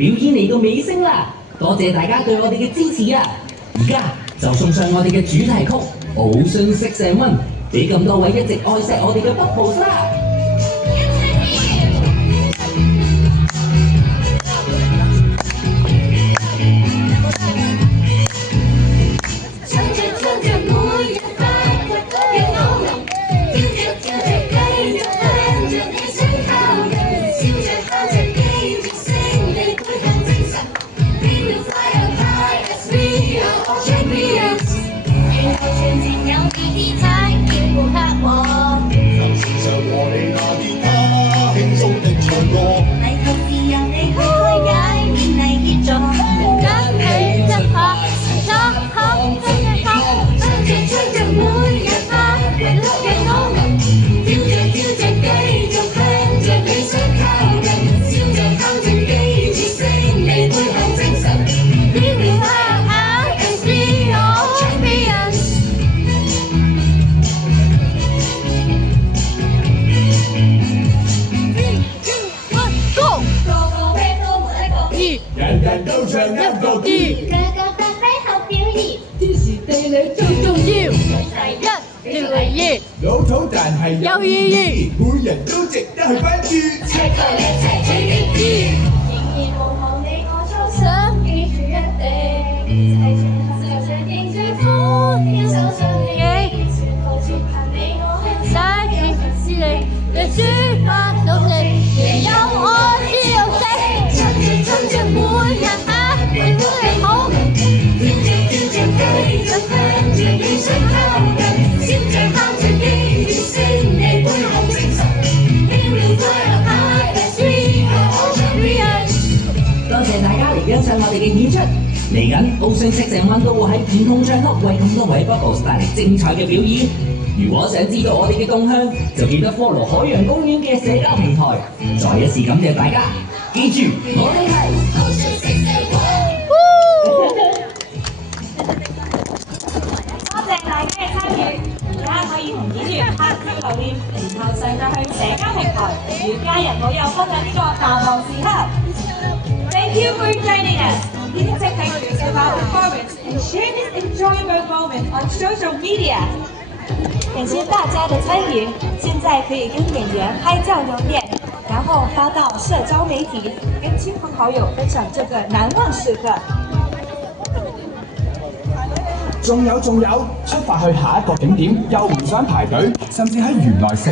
表演嚟到尾聲啦，多謝大家對我哋嘅支持啊！而家就送上我哋嘅主題曲《Ocean 6&1》，俾咁多位一直愛錫我哋嘅 Bubbles 啦！人人都唱一個 key， 個個發揮好表現，天時地利最重要。第一，條例老土但係有意義，每人都值得去關注。齊個一齊最經典，仍然無忘你我初想，記住一定齊全齊認最歡，牽手上你，全部全憑你我輕使，幾份私力，你抒發努力，亦有愛知有識，趁着每日下，你會好，跳着繼續向着理想靠近，笑着喊着記住勝利背後精神，輕描快樂 ISV all champions。多謝大家嚟欣賞我哋嘅演出，嚟緊Ocean 6&1都會喺唔同場合為咁多位 Bubbles 帶嚟精彩嘅表演。如果想知道我哋嘅動向，就記得 follow 海洋公園嘅社交平台。再一次感謝大家，記住我哋係 Ocean 6&1。多謝大家嘅參與，而家可以同演員拍照留念，然後上載去社交平台，與家人好友分享呢個難忘時刻。Thank you for joining us. Please take pictures of our performance and share this enjoyable moment on social media. 感謝大家的參與，現在可以跟演員拍照留念，然後發到社交媒體，跟親朋好友分享這個難忘時刻。仲有，出發去下一個景點，又唔想排隊，甚至喺園內食